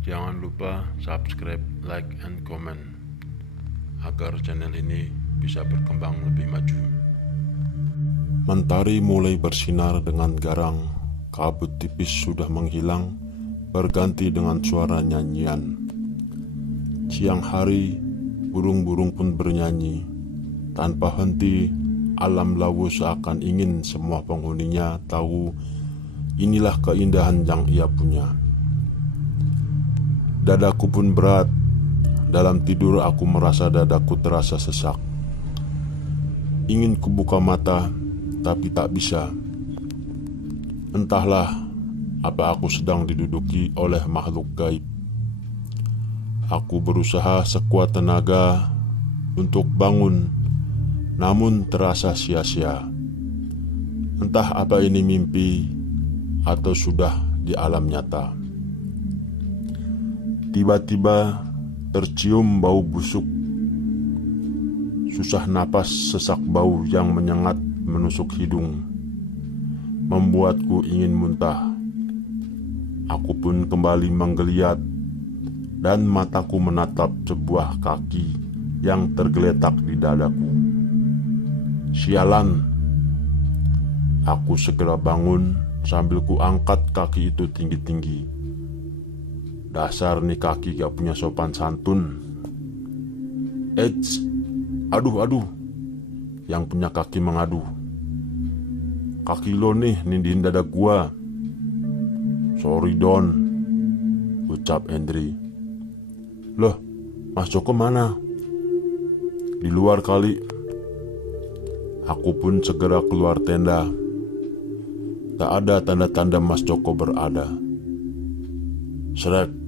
Jangan lupa subscribe, like, and comment agar channel ini bisa berkembang lebih maju. Mentari mulai bersinar dengan garang, kabut tipis sudah menghilang, berganti dengan suara nyanyian. Siang hari, burung-burung pun bernyanyi. Tanpa henti, alam lawu seakan ingin semua penghuninya tahu inilah keindahan yang ia punya. Dadaku pun berat. Dalam tidur aku merasa dadaku terasa sesak. Ingin kubuka mata, tapi tak bisa. Entahlah apa aku sedang diduduki oleh makhluk gaib. Aku berusaha sekuat tenaga untuk bangun, namun terasa sia-sia. Entah apa ini mimpi atau sudah di alam nyata. Tiba-tiba tercium bau busuk. Susah napas, sesak bau yang menyengat menusuk hidung, membuatku ingin muntah. Aku pun kembali menggeliat dan mataku menatap sebuah kaki yang tergeletak di dadaku. Sialan! Aku segera bangun sambil ku angkat kaki itu tinggi-tinggi. Dasar nih kaki gak punya sopan santun. Eits, aduh. Yang punya kaki mengadu. Kaki lo nih nindihin dada gua. Sorry Don, ucap Hendri. Loh, Mas Joko mana? Di luar kali. Aku pun segera keluar tenda. Tak ada tanda-tanda Mas Joko berada. Srek.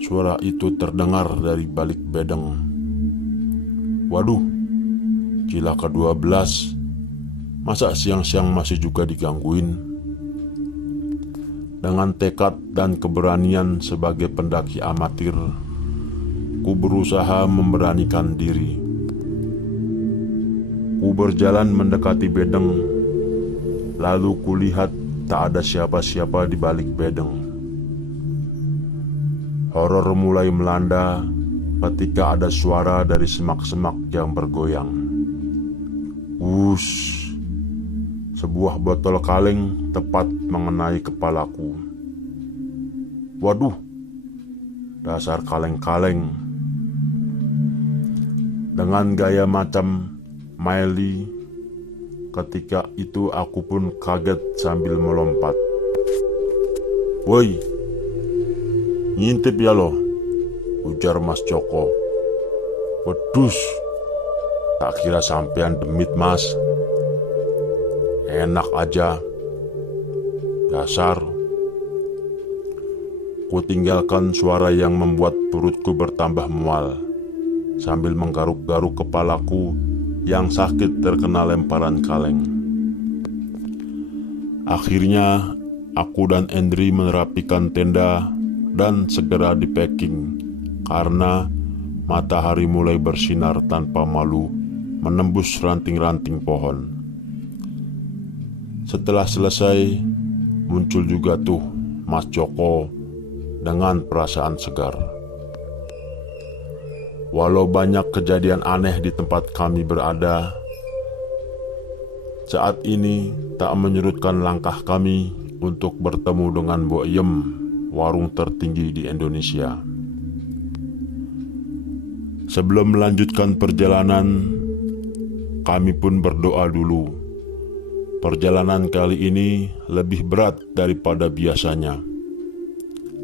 Suara itu terdengar dari balik bedeng. Waduh, gila ke-12. Masa siang-siang masih juga digangguin? Dengan tekad dan keberanian sebagai pendaki amatir, ku berusaha memberanikan diri. Ku berjalan mendekati bedeng, lalu kulihat tak ada siapa-siapa di balik bedeng. Horor mulai melanda ketika ada suara dari semak-semak yang bergoyang. Wush! Sebuah botol kaleng tepat mengenai kepalaku. Waduh! Dasar kaleng-kaleng. Dengan gaya macam Miley, ketika itu aku pun kaget sambil melompat. Woi! Ngintip ya lo, ujar Mas Joko. Wedus, tak kira sampean demit mas. Enak aja. Dasar. Ku tinggalkan suara yang membuat perutku bertambah mual, sambil menggaruk-garuk kepalaku yang sakit terkena lemparan kaleng. Akhirnya aku dan Hendri menerapikan tenda dan segera di-packing karena matahari mulai bersinar tanpa malu menembus ranting-ranting pohon. Setelah selesai, muncul juga tuh Mas Joko dengan perasaan segar. Walau banyak kejadian aneh di tempat kami berada, saat ini tak menyurutkan langkah kami untuk bertemu dengan Mbok Yem, warung tertinggi di Indonesia. Sebelum melanjutkan perjalanan, kami pun berdoa dulu. Perjalanan kali ini lebih berat daripada biasanya.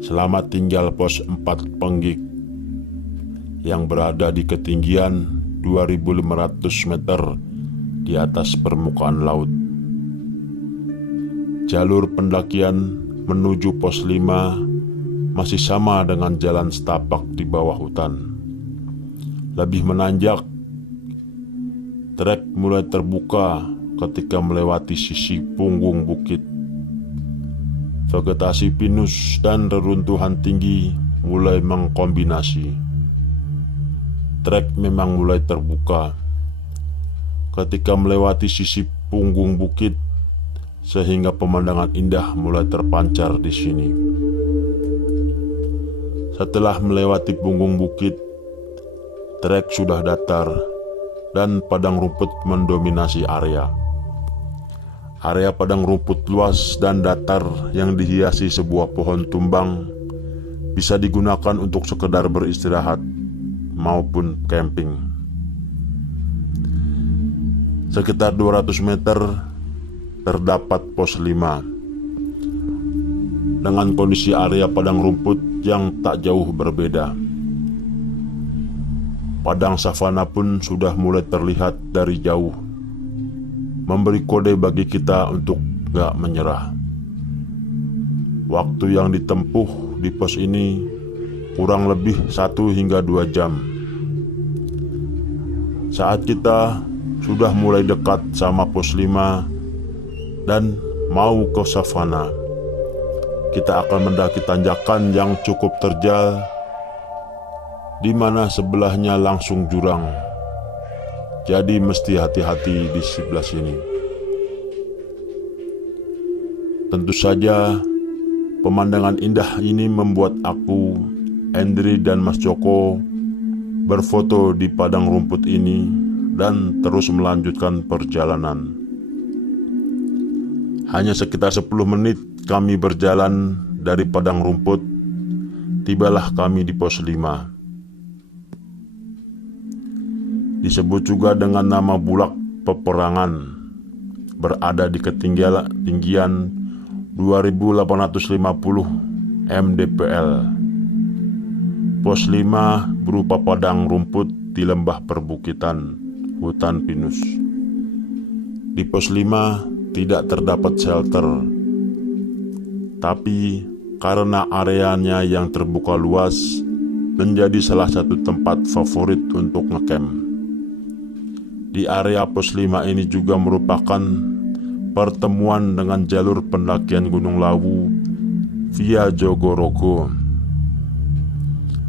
Selamat tinggal pos 4 Penggik yang berada di ketinggian 2.500 meter di atas permukaan laut. Jalur pendakian menuju pos 5 masih sama dengan jalan setapak di bawah hutan. Lebih menanjak. Trek mulai terbuka ketika melewati sisi punggung bukit. Vegetasi pinus dan reruntuhan tinggi mulai mengkombinasi. Trek memang mulai terbuka ketika melewati sisi punggung bukit, sehingga pemandangan indah mulai terpancar di sini. Setelah melewati punggung bukit, trek sudah datar dan padang rumput mendominasi area. Area padang rumput luas dan datar yang dihiasi sebuah pohon tumbang bisa digunakan untuk sekedar beristirahat maupun camping. Sekitar 200 meter terdapat pos 5 dengan kondisi area padang rumput yang tak jauh berbeda. Padang savana pun sudah mulai terlihat dari jauh, memberi kode bagi kita untuk gak menyerah. Waktu yang ditempuh di pos ini kurang lebih 1 hingga 2 jam. Saat kita sudah mulai dekat sama pos 5 dan mau ke savana, kita akan mendaki tanjakan yang cukup terjal, di mana sebelahnya langsung jurang. Jadi mesti hati-hati di sebelah sini. Tentu saja pemandangan indah ini membuat aku, Andri dan Mas Joko berfoto di padang rumput ini dan terus melanjutkan perjalanan. Hanya sekitar 10 menit kami berjalan dari padang rumput, tibalah kami di pos 5. Disebut juga dengan nama Bulak Peperangan, berada di ketinggian 2850 mdpl. Pos 5 berupa padang rumput di lembah perbukitan hutan pinus. Di pos 5 tidak terdapat shelter, tapi karena areanya yang terbuka luas menjadi salah satu tempat favorit untuk ngecamp. Di area pos 5 ini juga merupakan pertemuan dengan jalur pendakian Gunung Lawu via Jogorogo.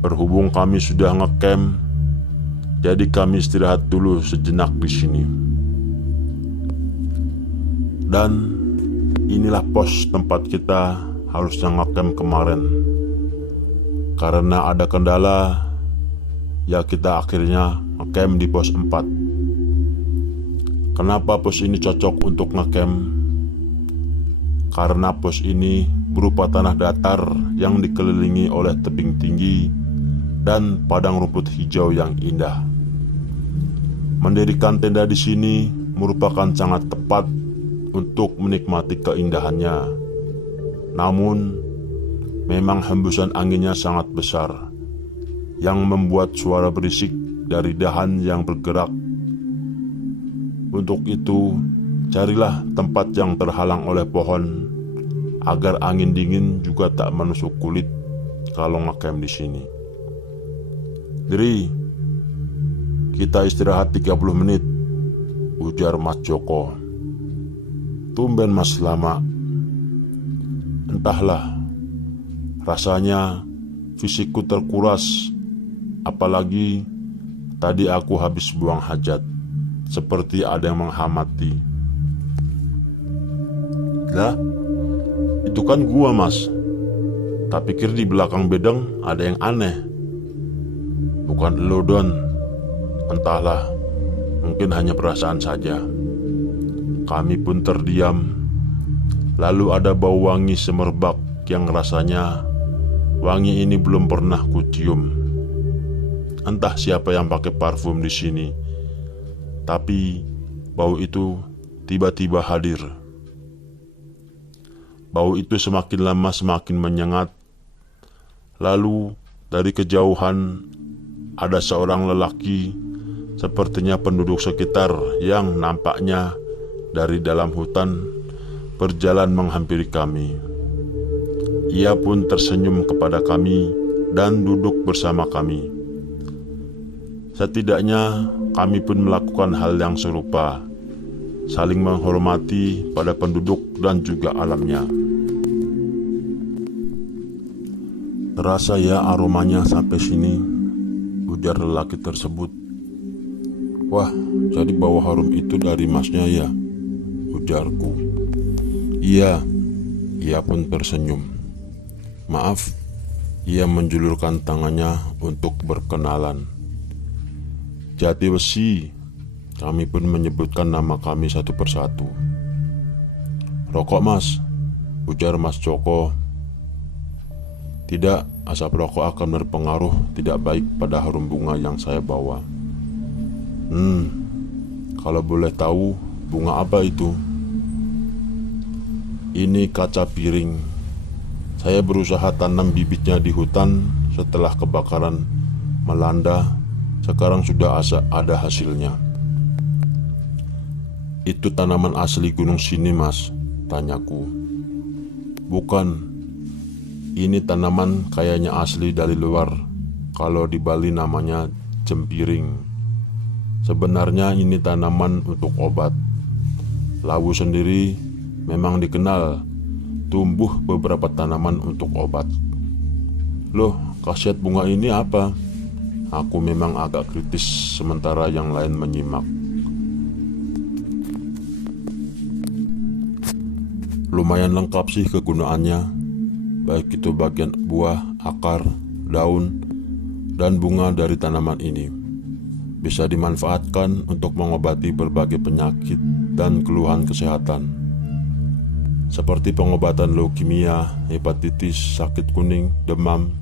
Berhubung kami sudah ngecamp, jadi kami istirahat dulu sejenak di sini. Dan inilah pos tempat kita harusnya ngecamp kemarin. Karena ada kendala, ya kita akhirnya ngecamp di pos 4. Kenapa pos ini cocok untuk ngecamp? Karena pos ini berupa tanah datar yang dikelilingi oleh tebing tinggi dan padang rumput hijau yang indah. Mendirikan tenda di sini merupakan sangat tepat untuk menikmati keindahannya. Namun, memang hembusan anginnya sangat besar, yang membuat suara berisik dari dahan yang bergerak. Untuk itu, carilah tempat yang terhalang oleh pohon, agar angin dingin juga tak menusuk kulit kalau ngecamp di sini. Dri, kita istirahat 30 menit, ujar Mas Joko. Tumben Mas lama. Entahlah, rasanya fisikku terkuras. Apalagi tadi aku habis buang hajat, seperti ada yang menghamati. Lah, itu kan gua Mas. Tak pikir di belakang bedeng ada yang aneh. Bukan elo Don. Entahlah, mungkin hanya perasaan saja. Kami pun terdiam. Lalu ada bau wangi semerbak yang rasanya wangi ini belum pernah kucium. Entah siapa yang pakai parfum di sini, tapi bau itu tiba-tiba hadir. Bau itu semakin lama semakin menyengat. Lalu dari kejauhan ada seorang lelaki, sepertinya penduduk sekitar yang nampaknya dari dalam hutan, berjalan menghampiri kami. Ia pun tersenyum kepada kami dan duduk bersama kami. Setidaknya kami pun melakukan hal yang serupa, saling menghormati pada penduduk dan juga alamnya. Terasa ya aromanya sampai sini, ujar lelaki tersebut. Wah, jadi bau harum itu dari masnya ya, ujarku. Iya, ia pun tersenyum. Maaf, Ia menjulurkan tangannya untuk berkenalan. Jati Besi, kami pun menyebutkan nama kami satu persatu. Rokok Mas, ujar Mas Joko. Tidak, asap rokok akan berpengaruh tidak baik pada harum bunga yang saya bawa. Kalau boleh tahu, bunga apa itu? Ini kaca piring. Saya berusaha tanam bibitnya di hutan. Setelah kebakaran melanda, sekarang sudah ada hasilnya. Itu tanaman asli gunung sini Mas, tanyaku. Bukan, ini tanaman kayaknya asli dari luar. Kalau di Bali namanya jempiring. Sebenarnya ini tanaman untuk obat. Lawu sendiri memang dikenal tumbuh beberapa tanaman untuk obat. Loh, khasiat bunga ini apa? Aku memang agak kritis sementara yang lain menyimak. Lumayan lengkap sih kegunaannya, baik itu bagian buah, akar, daun, dan bunga dari tanaman ini. Bisa dimanfaatkan untuk mengobati berbagai penyakit dan keluhan kesehatan, seperti pengobatan leukemia, hepatitis, sakit kuning, demam,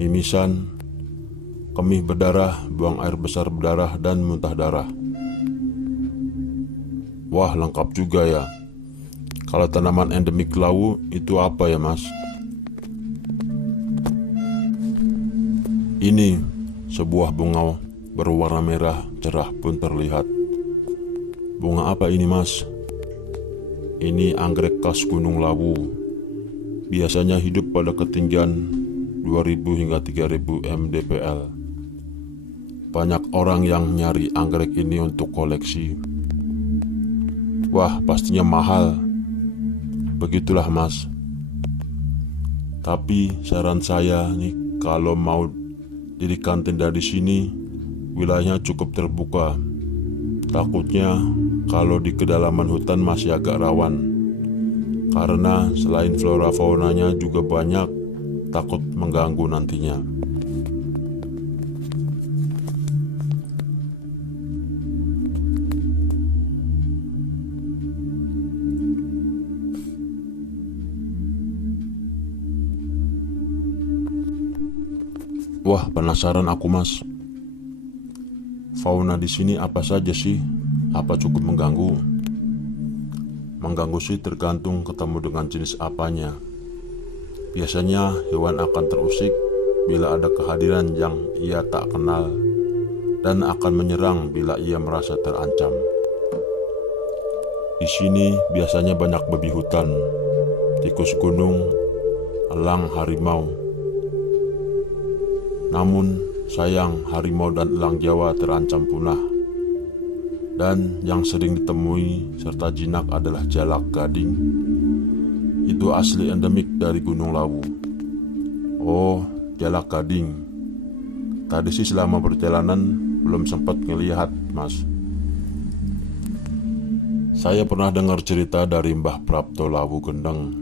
mimisan, kemih berdarah, buang air besar berdarah, dan muntah darah. Wah, lengkap juga ya. Kalau tanaman endemik Lawu itu apa ya Mas? Ini sebuah bunga berwarna merah cerah pun terlihat. Bunga apa ini Mas? Ini anggrek khas Gunung Lawu. Biasanya hidup pada ketinggian 2000 hingga 3000 mdpl. Banyak orang yang nyari anggrek ini untuk koleksi. Wah, pastinya mahal. Begitulah Mas. Tapi saran saya nih, kalau mau dirikan tenda di sini, wilayahnya cukup terbuka. Takutnya kalau di kedalaman hutan masih agak rawan, karena selain flora faunanya juga banyak, takut mengganggu nantinya. Wah, penasaran aku Mas. Fauna di sini apa saja sih? Apa cukup mengganggu? Mengganggu sih tergantung ketemu dengan jenis apanya. Biasanya hewan akan terusik bila ada kehadiran yang ia tak kenal, dan akan menyerang bila ia merasa terancam. Di sini biasanya banyak babi hutan, tikus gunung, elang, harimau. Namun sayang, harimau dan elang Jawa terancam punah. Dan yang sering ditemui serta jinak adalah jalak gading. Itu asli endemik dari Gunung Lawu. Oh, jalak gading. Tadi sih selama perjalanan belum sempat ngelihat Mas. Saya pernah dengar cerita dari Mbah Prapto Lawu Gendeng,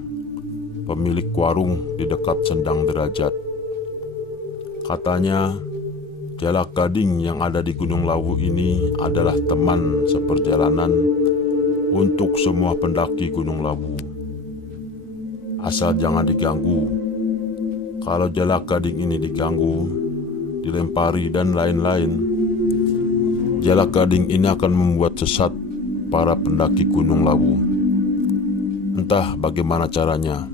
pemilik warung di dekat Sendang Derajat. Katanya jalak gading yang ada di Gunung Lawu ini adalah teman seperjalanan untuk semua pendaki Gunung Lawu. Asal jangan diganggu. Kalau jalak gading ini diganggu, dilempari dan lain-lain, jalak gading ini akan membuat sesat para pendaki Gunung Lawu. Entah bagaimana caranya.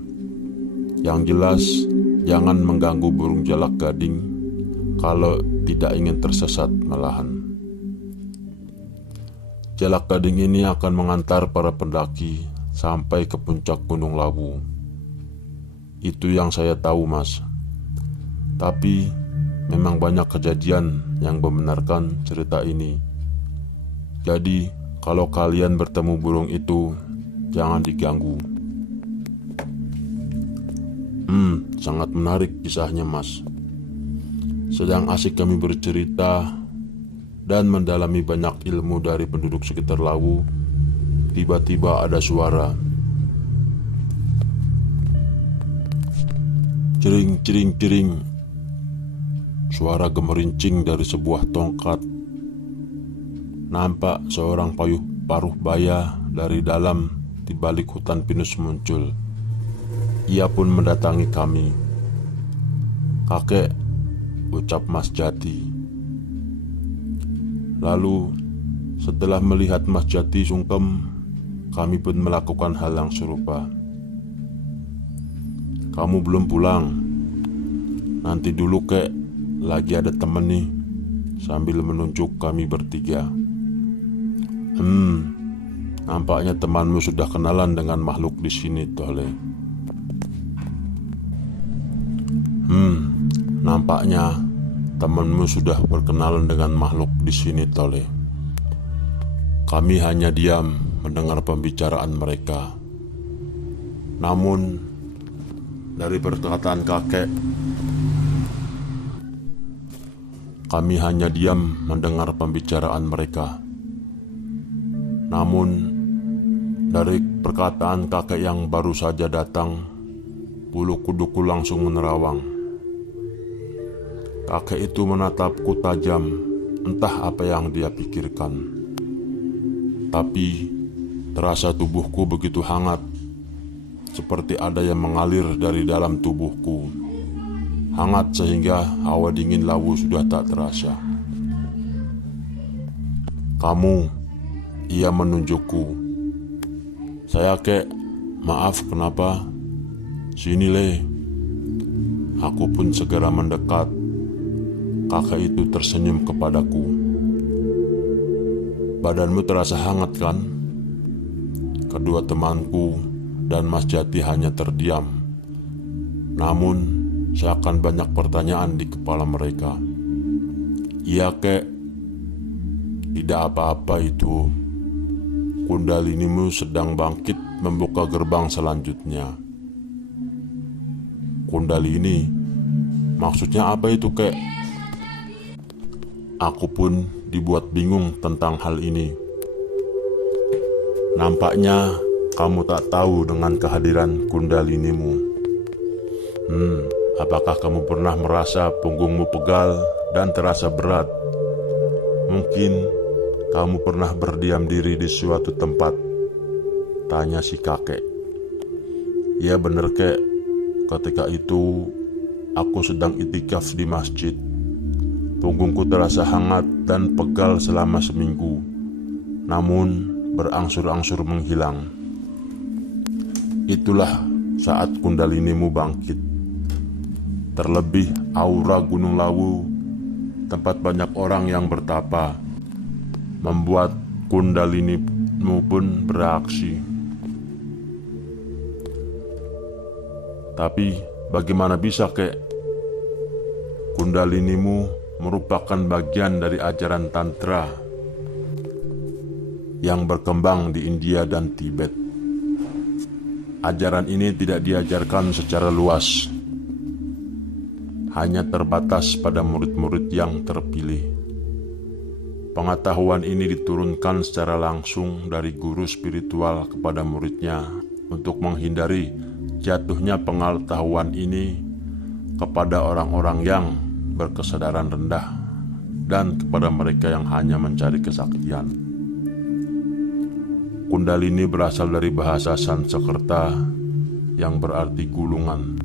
Yang jelas, jangan mengganggu burung jalak gading kalau tidak ingin tersesat malahan. Jalak gading ini akan mengantar para pendaki sampai ke puncak Gunung Lawu. Itu yang saya tahu Mas. Tapi memang banyak kejadian yang membenarkan cerita ini. Jadi kalau kalian bertemu burung itu, jangan diganggu. Sangat menarik kisahnya Mas. Sedang asik kami bercerita dan mendalami banyak ilmu dari penduduk sekitar Lawu, tiba-tiba ada suara. Cering, cering, cering. Suara gemerincing dari sebuah tongkat. Nampak seorang paruh baya dari dalam di balik hutan pinus muncul. Ia pun mendatangi kami. "Kakek," ucap Mas Jati. Lalu setelah melihat Mas Jati sungkem, kami pun melakukan hal yang serupa. "Kamu belum pulang? Nanti dulu kek, lagi ada temen nih," sambil menunjuk kami bertiga. Nampaknya temanmu sudah kenalan dengan makhluk di sini, Tole." Nampaknya temanmu sudah berkenalan dengan makhluk di sini, Tole." Kami hanya diam mendengar pembicaraan mereka. Namun dari perkataan kakek, kami hanya diam mendengar pembicaraan mereka. Namun dari perkataan kakek yang baru saja datang, bulu kuduku langsung menerawang. Kakek itu menatapku tajam, entah apa yang dia pikirkan. Tapi terasa tubuhku begitu hangat, seperti ada yang mengalir dari dalam tubuhku. Hangat sehingga hawa dingin lawu sudah tak terasa. "Kamu," ia menunjukku. "Saya kek, maaf kenapa? Sini le." Aku pun segera mendekat. Kakek itu tersenyum kepadaku. "Badanmu terasa hangat kan?" Kedua temanku dan Mas Jati hanya terdiam. Namun seakan banyak pertanyaan di kepala mereka. "Iya kek, tidak apa-apa itu. Kundalinimu sedang bangkit membuka gerbang selanjutnya." "Kundalini? Maksudnya apa itu kek?" Aku pun dibuat bingung tentang hal ini. "Nampaknya kamu tak tahu dengan kehadiran kundalinimu. Apakah kamu pernah merasa punggungmu pegal dan terasa berat? Mungkin kamu pernah berdiam diri di suatu tempat?" tanya si kakek. "Ya bener kek, ketika itu aku sedang itikaf di masjid. Punggungku terasa hangat dan pegal selama seminggu, namun berangsur-angsur menghilang. Itulah saat kundalinimu bangkit. Terlebih aura Gunung Lawu, tempat banyak orang yang bertapa, membuat kundalinimu pun bereaksi. Tapi bagaimana bisa kek? Kundalinimu merupakan bagian dari ajaran Tantra yang berkembang di India dan Tibet. Ajaran ini tidak diajarkan secara luas, hanya terbatas pada murid-murid yang terpilih. Pengetahuan ini diturunkan secara langsung dari guru spiritual kepada muridnya untuk menghindari jatuhnya pengetahuan ini kepada orang-orang yang berkesadaran rendah dan kepada mereka yang hanya mencari kesaktian. Kundalini berasal dari bahasa Sanskerta yang berarti gulungan.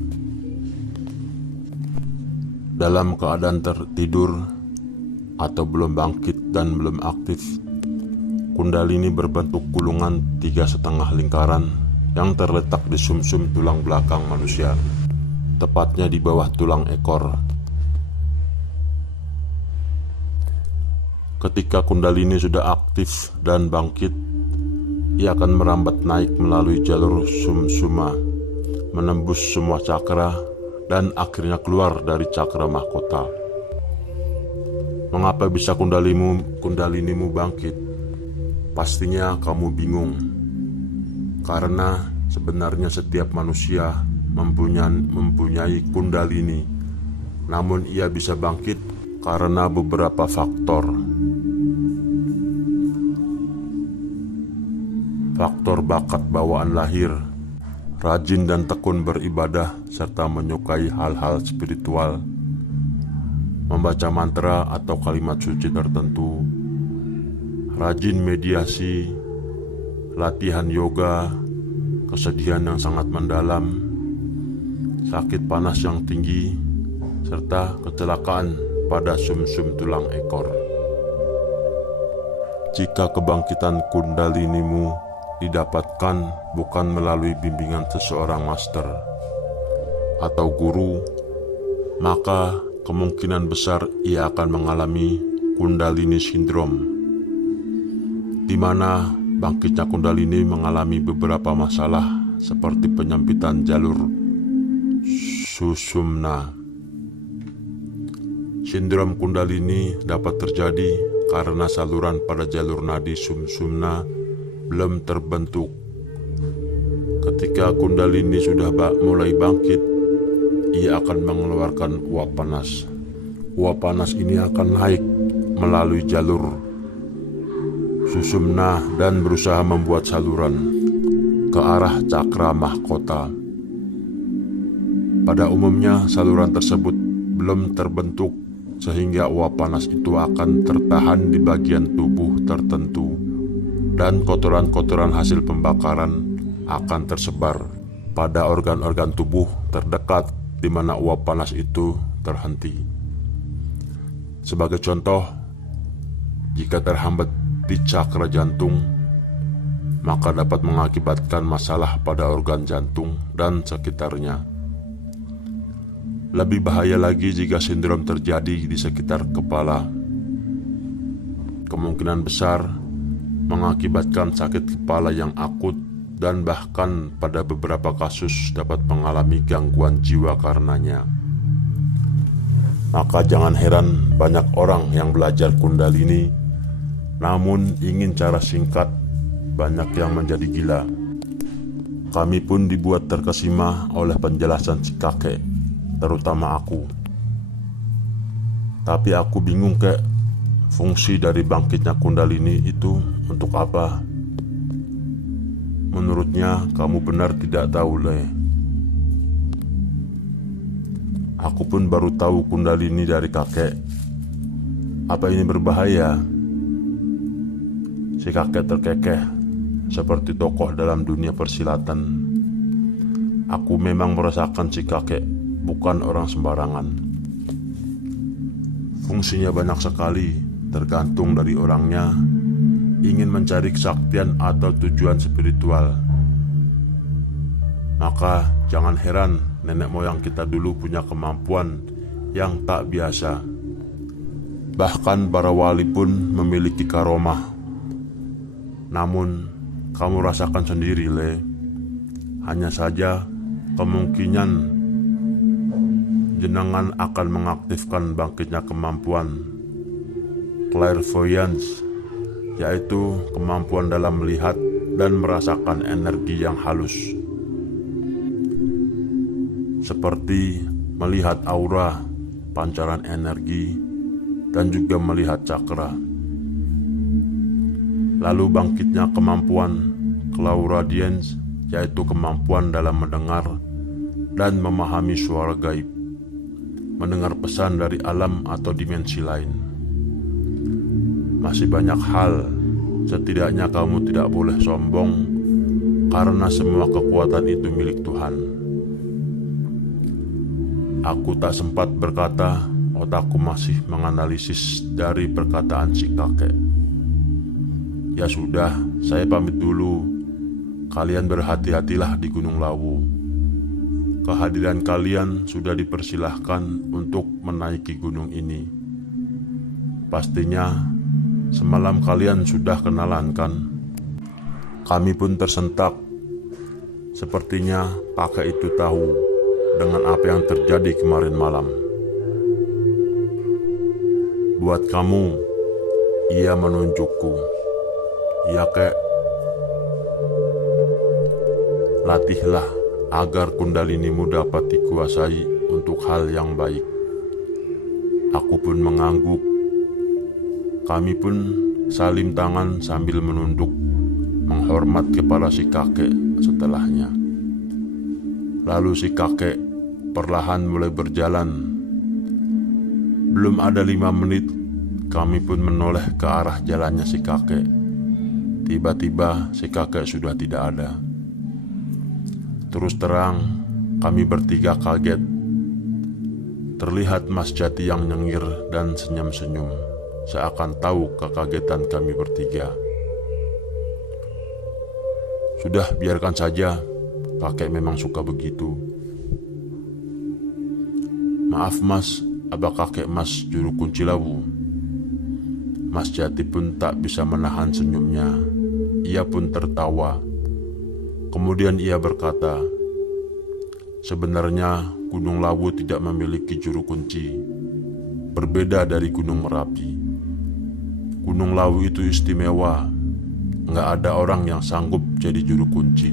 Dalam keadaan tertidur atau belum bangkit dan belum aktif, kundalini berbentuk gulungan 3,5 lingkaran yang terletak di sumsum tulang belakang manusia, tepatnya di bawah tulang ekor. Ketika kundalini sudah aktif dan bangkit, ia akan merambat naik melalui jalur sumsuma, menembus semua cakra, dan akhirnya keluar dari cakra mahkota. Mengapa bisa kundalinimu bangkit? Pastinya kamu bingung. Karena sebenarnya setiap manusia mempunyai kundalini, namun ia bisa bangkit karena beberapa faktor. Faktor bakat bawaan lahir, rajin dan tekun beribadah serta menyukai hal-hal spiritual, membaca mantra atau kalimat suci tertentu, rajin mediasi, latihan yoga, kesedihan yang sangat mendalam, sakit panas yang tinggi, serta kecelakaan pada sumsum tulang ekor. Jika kebangkitan kundalinimu didapatkan bukan melalui bimbingan seseorang master atau guru, maka kemungkinan besar ia akan mengalami kundalini syndrome, di mana bangkitnya kundalini mengalami beberapa masalah seperti penyempitan jalur susumna. Sindrom kundalini dapat terjadi karena saluran pada jalur nadi sumsumna belum terbentuk. Ketika kundalini sudah mulai bangkit, ia akan mengeluarkan uap panas. Uap panas ini akan naik melalui jalur susumna dan berusaha membuat saluran ke arah cakra mahkota. Pada umumnya saluran tersebut belum terbentuk, sehingga uap panas itu akan tertahan di bagian tubuh tertentu dan kotoran-kotoran hasil pembakaran akan tersebar pada organ-organ tubuh terdekat di mana uap panas itu terhenti. Sebagai contoh, jika terhambat di cakra jantung, maka dapat mengakibatkan masalah pada organ jantung dan sekitarnya. Lebih bahaya lagi jika sindrom terjadi di sekitar kepala. Kemungkinan besar mengakibatkan sakit kepala yang akut dan bahkan pada beberapa kasus dapat mengalami gangguan jiwa karenanya. Maka jangan heran banyak orang yang belajar kundalini namun ingin cara singkat, banyak yang menjadi gila. Kami pun dibuat terkesima oleh penjelasan si kakek, terutama aku. Tapi aku bingung kek, fungsi dari bangkitnya kundalini itu untuk apa? Menurutnya kamu benar tidak tahu, Le. Aku pun baru tahu kundalini dari kakek. Apa ini berbahaya? Si kakek terkekeh seperti tokoh dalam dunia persilatan. Aku memang merasakan si kakek bukan orang sembarangan. Fungsinya banyak sekali, tergantung dari orangnya ingin mencari kesaktian atau tujuan spiritual. Maka jangan heran nenek moyang kita dulu punya kemampuan yang tak biasa. Bahkan para wali pun memiliki karomah. Namun kamu rasakan sendiri, Le. Hanya saja kemungkinan jenengan akan mengaktifkan bangkitnya kemampuan clairvoyance, yaitu kemampuan dalam melihat dan merasakan energi yang halus, seperti melihat aura, pancaran energi, dan juga melihat cakra. Lalu bangkitnya kemampuan clairaudience, yaitu kemampuan dalam mendengar dan memahami suara gaib, mendengar pesan dari alam atau dimensi lain. Masih banyak hal, setidaknya kamu tidak boleh sombong, karena semua kekuatan itu milik Tuhan. Aku tak sempat berkata, otakku masih menganalisis dari perkataan si kakek. Ya sudah, saya pamit dulu. Kalian berhati-hatilah di Gunung Lawu. Kehadiran kalian sudah dipersilahkan untuk menaiki gunung ini. Pastinya semalam kalian sudah kenalan kan? Kami pun tersentak. Sepertinya kakek itu tahu dengan apa yang terjadi kemarin malam. Buat kamu, ia menunjukku. Ya kek, latihlah agar kundalinimu dapat dikuasai untuk hal yang baik. Aku pun mengangguk. Kami pun salim tangan sambil menunduk menghormat kepada si kakek setelahnya. Lalu si kakek perlahan mulai berjalan. Belum ada 5 menit, kami pun menoleh ke arah jalannya si kakek. Tiba-tiba si kakek sudah tidak ada. Terus terang, kami bertiga kaget. Terlihat Mas Jati yang nyengir dan senyum-senyum, seakan tahu kekagetan kami bertiga. Sudah, biarkan saja, kakek memang suka begitu. Maaf mas, abah kakek mas juru kunci lawu. Mas Jati pun tak bisa menahan senyumnya. Ia pun tertawa. Kemudian ia berkata, sebenarnya Gunung Lawu tidak memiliki juru kunci. Berbeda dari Gunung Merapi. Gunung Lawu itu istimewa. Nggak ada orang yang sanggup jadi juru kunci.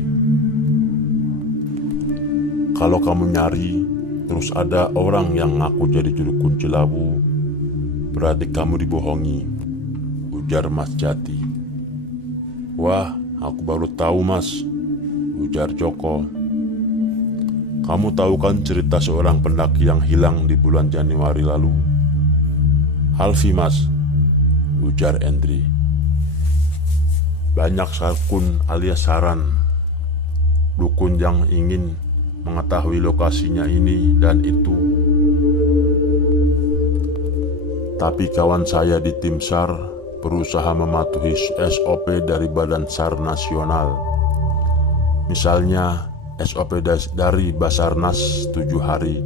Kalau kamu nyari, terus ada orang yang ngaku jadi juru kunci Lawu, berarti kamu dibohongi, ujar Mas Jati. Wah, aku baru tahu mas, ujar Joko. Kamu tahu kan cerita seorang pendaki yang hilang di bulan Januari lalu? Alfi mas, ujar Endri. Banyak sakun alias saran, dukun yang ingin mengetahui lokasinya ini dan itu. Tapi kawan saya di tim SAR berusaha mematuhi SOP dari Badan SAR Nasional. Misalnya SOP dari Basarnas 7 hari,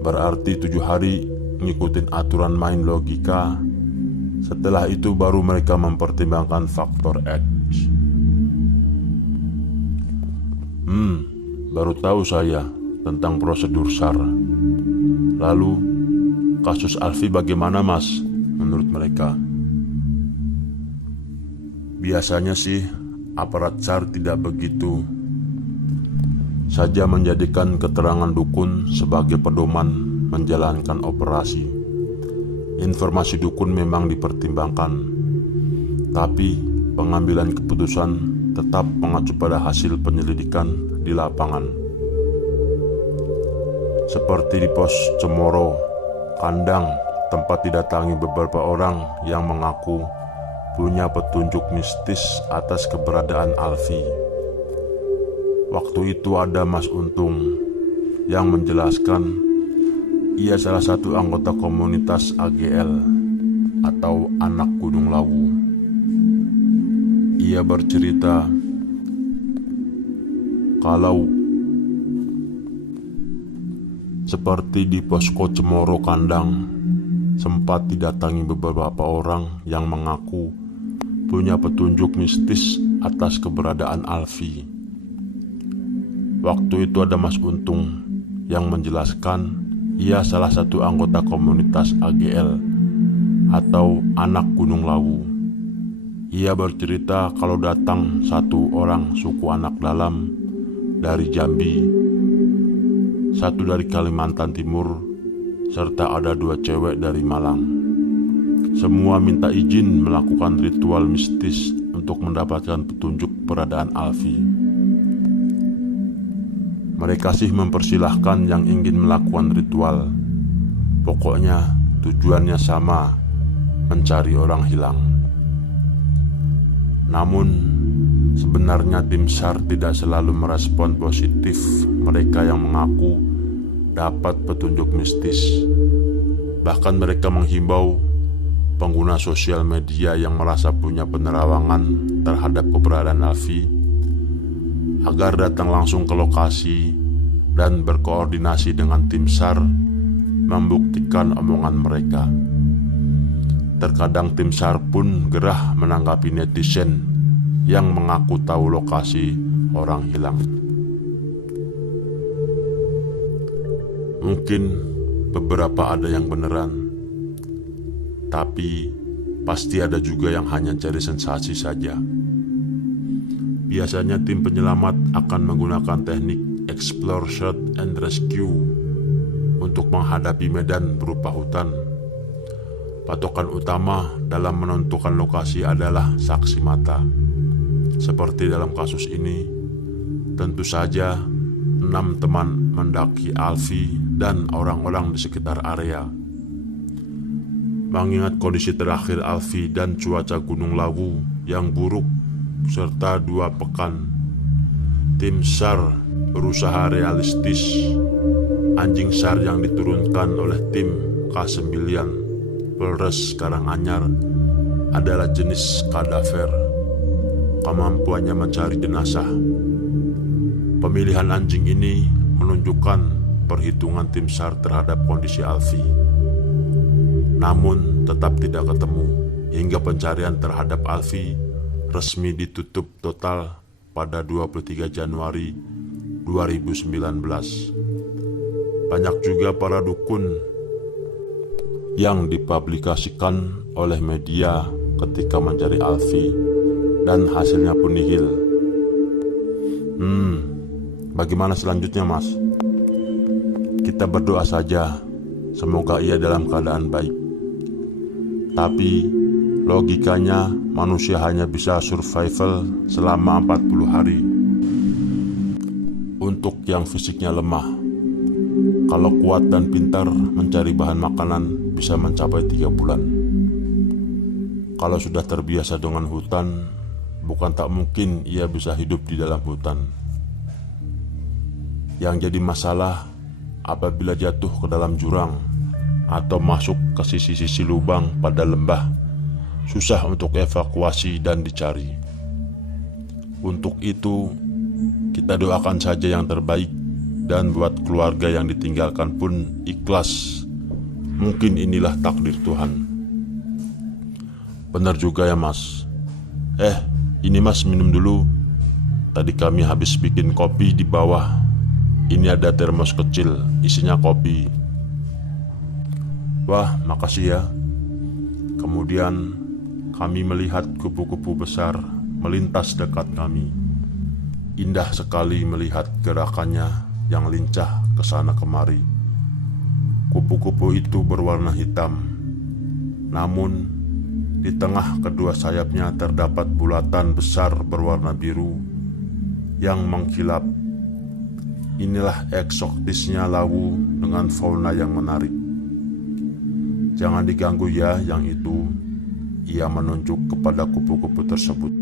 berarti 7 hari ngikutin aturan main logika. Setelah itu baru mereka mempertimbangkan faktor X. Baru tahu saya tentang prosedur SAR. Lalu kasus Alfi bagaimana mas menurut mereka? Biasanya sih aparat SAR tidak begitu saja menjadikan keterangan dukun sebagai pedoman menjalankan operasi. Informasi dukun memang dipertimbangkan, tapi pengambilan keputusan tetap mengacu pada hasil penyelidikan di lapangan. Seperti di pos Cemoro, Kandang, tempat didatangi beberapa orang yang mengaku punya petunjuk mistis atas keberadaan Alfi. Waktu itu ada Mas Untung yang menjelaskan ia salah satu anggota komunitas AGL atau Anak Gunung Lawu. Ia bercerita kalau seperti di posko Cemoro Kandang sempat didatangi beberapa orang yang mengaku punya petunjuk mistis atas keberadaan Alfi. Waktu itu ada Mas Untung yang menjelaskan ia salah satu anggota komunitas AGL atau Anak Gunung Lawu. Ia bercerita kalau datang satu orang suku anak dalam dari Jambi, satu dari Kalimantan Timur, serta ada 2 cewek dari Malang. Semua minta izin melakukan ritual mistis untuk mendapatkan petunjuk keberadaan Alfi. Mereka sih mempersilahkan yang ingin melakukan ritual. Pokoknya tujuannya sama, mencari orang hilang. Namun sebenarnya tim SAR tidak selalu merespon positif mereka yang mengaku dapat petunjuk mistis. Bahkan mereka menghimbau pengguna sosial media yang merasa punya penerawangan terhadap keberadaan Alfi agar datang langsung ke lokasi dan berkoordinasi dengan tim SAR membuktikan omongan mereka. Terkadang tim SAR pun gerah menanggapi netizen yang mengaku tahu lokasi orang hilang. Mungkin beberapa ada yang beneran, tapi pasti ada juga yang hanya cari sensasi saja. Biasanya tim penyelamat akan menggunakan teknik explore, search, and rescue untuk menghadapi medan berupa hutan. Patokan utama dalam menentukan lokasi adalah saksi mata. Seperti dalam kasus ini, tentu saja 6 teman mendaki Alfie dan orang-orang di sekitar area. Mengingat kondisi terakhir Alfie dan cuaca Gunung Lawu yang buruk serta 2 pekan, tim SAR berusaha realistis. Anjing SAR yang diturunkan oleh tim K9 Polres Karanganyar adalah jenis kadaver. Kemampuannya mencari jenazah. Pemilihan anjing ini menunjukkan perhitungan tim SAR terhadap kondisi Alfie. Namun tetap tidak ketemu hingga pencarian terhadap Alfie resmi ditutup total pada 23 Januari 2019. Banyak juga para dukun yang dipublikasikan oleh media ketika mencari Alfie dan hasilnya pun nihil. Bagaimana selanjutnya, Mas? Kita berdoa saja, semoga ia dalam keadaan baik. Tapi logikanya manusia hanya bisa survival selama 40 hari. Untuk yang fisiknya lemah, kalau kuat dan pintar mencari bahan makanan bisa mencapai 3 bulan. Kalau sudah terbiasa dengan hutan, bukan tak mungkin ia bisa hidup di dalam hutan. Yang jadi masalah apabila jatuh ke dalam jurang atau masuk ke sisi-sisi lubang pada lembah, susah untuk evakuasi dan dicari. Untuk itu, kita doakan saja yang terbaik dan buat keluarga yang ditinggalkan pun ikhlas. Mungkin inilah takdir Tuhan. Benar juga ya, Mas. Ini Mas minum dulu. Tadi kami habis bikin kopi di bawah. Ini ada termos kecil, isinya kopi. Wah, makasih ya. Kemudian kami melihat kupu-kupu besar melintas dekat kami. Indah sekali melihat gerakannya yang lincah ke sana kemari. Kupu-kupu itu berwarna hitam. Namun di tengah kedua sayapnya terdapat bulatan besar berwarna biru yang mengkilap. Inilah eksotisnya Lawu dengan fauna yang menarik. Jangan diganggu ya yang itu. Ia menunjuk kepada kupu-kupu tersebut.